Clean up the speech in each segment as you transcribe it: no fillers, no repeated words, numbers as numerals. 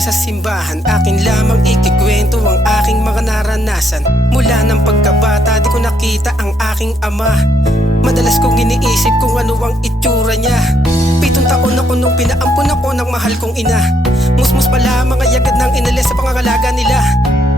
lumaki sa simbahan, akin lamang ikikwento ang aking mga naranasan. Mula ng pagkabata di ko nakita ang aking ama. Madalas kong iniisip kung ano ang itsura niya. 7 taon ako nung pinaampun ako ng mahal kong ina. Musmus pala mga yagad ng inalis sa pangangalaga nila.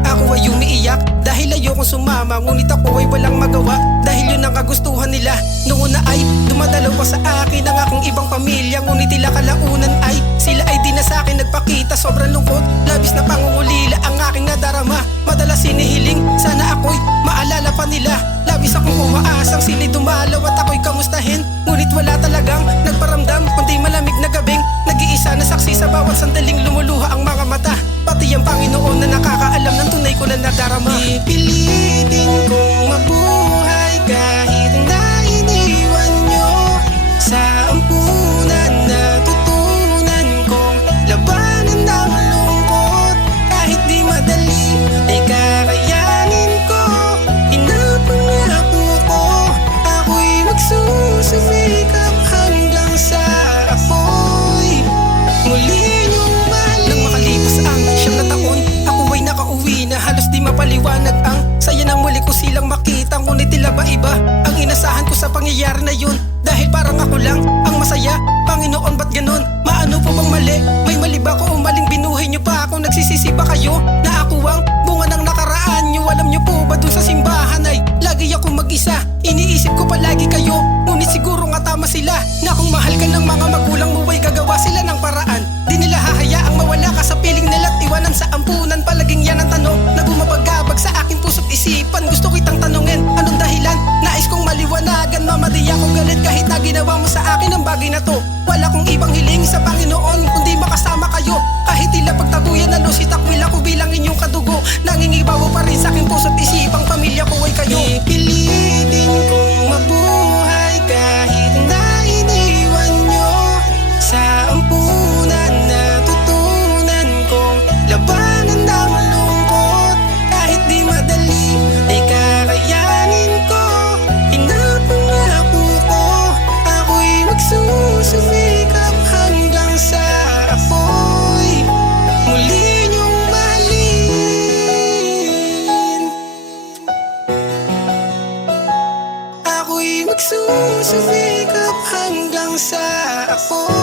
Ako ay umiiyak dahil ayokong sumama, ngunit ako ay walang magawa dahil yun ang kagustuhan nila. Noong una ay dumadalaw pa sa akin ang akong ibang pamilya, ngunit tila kalaunan ay sila ay di na sa akin nagpakita. Sobrang lungkot, labis na pangungulila ang aking nadarama. Madalas sinihiling sana ako'y maalala pa nila. Labis akong umaasang sila'y dumalaw at ako'y kamustahin, ngunit wala talagang nagparamdam kundi malamig na gabing nag-iisa na saksi sa bawat sandaling lumuluha ang mga mata. Pati ang Panginoon na nakakaalam ng tunay ko na nadarama. Pipilitin kong mabuhay kahit na iniwan nyo. Sa ampunan natutunan kong labanan ng lungkot. Kahit di madali ay kakayanin ko. Pinapangako ko ako'y magsusumikap hanggang sa ako'y muli nyong mahal. Nang makalipas ang 9 na taon, ako ay nakauwi na halos di mapaliwanag ang saya nang muli ko silang makita, ngunit tila ba iba ang inasahan ko sa pangyayari na yun. Dahil parang ako lang ang masaya. Panginoon, ba't ganon? Maano po bang mali? May mali ba ko umaling binuhay niyo pa ako? Nagsisisi ba kayo na ako ang bunga ng nakaraan niyo? Alam niyo po ba dun sa simbahan ay lagi ako mag-isa? Iniisip ko palagi kayo, ngunit siguro nga tama sila na kung mahal ka ng mga magulang mo ay gagawa sila ng paraan. Di nila hahayaang mawala ka sa piling nila't iwanan sa ampunan. Palaging yan ang tanong na bumabagabag sa aking puso't isipan. Gusto kitang tanungin, anong dahilan? Nais kong maliwanagan, mamadi ako galit kahit na ginawa mo sa akin ang bagay na to. Wala kong ibang hiling sa Panginoon kundi makasama kayo. Kahit tila pagtabuyan na lusit takwil ako bilang inyong kadugo, nangingibaw pa rin sa aking puso't isipang pamilya ko ay kayo. Pipilitin kong mabuhay kahit na iniwan nyo. Sa ampunan natutunan kong labanan ng lungkot. Kahit di madali ay kakayanin ko. Pinapangako ko ako'y magsusumikap hanggang sa ako'y muli niyong mahalin. Ako'y magsusumikap hanggang sa ako'y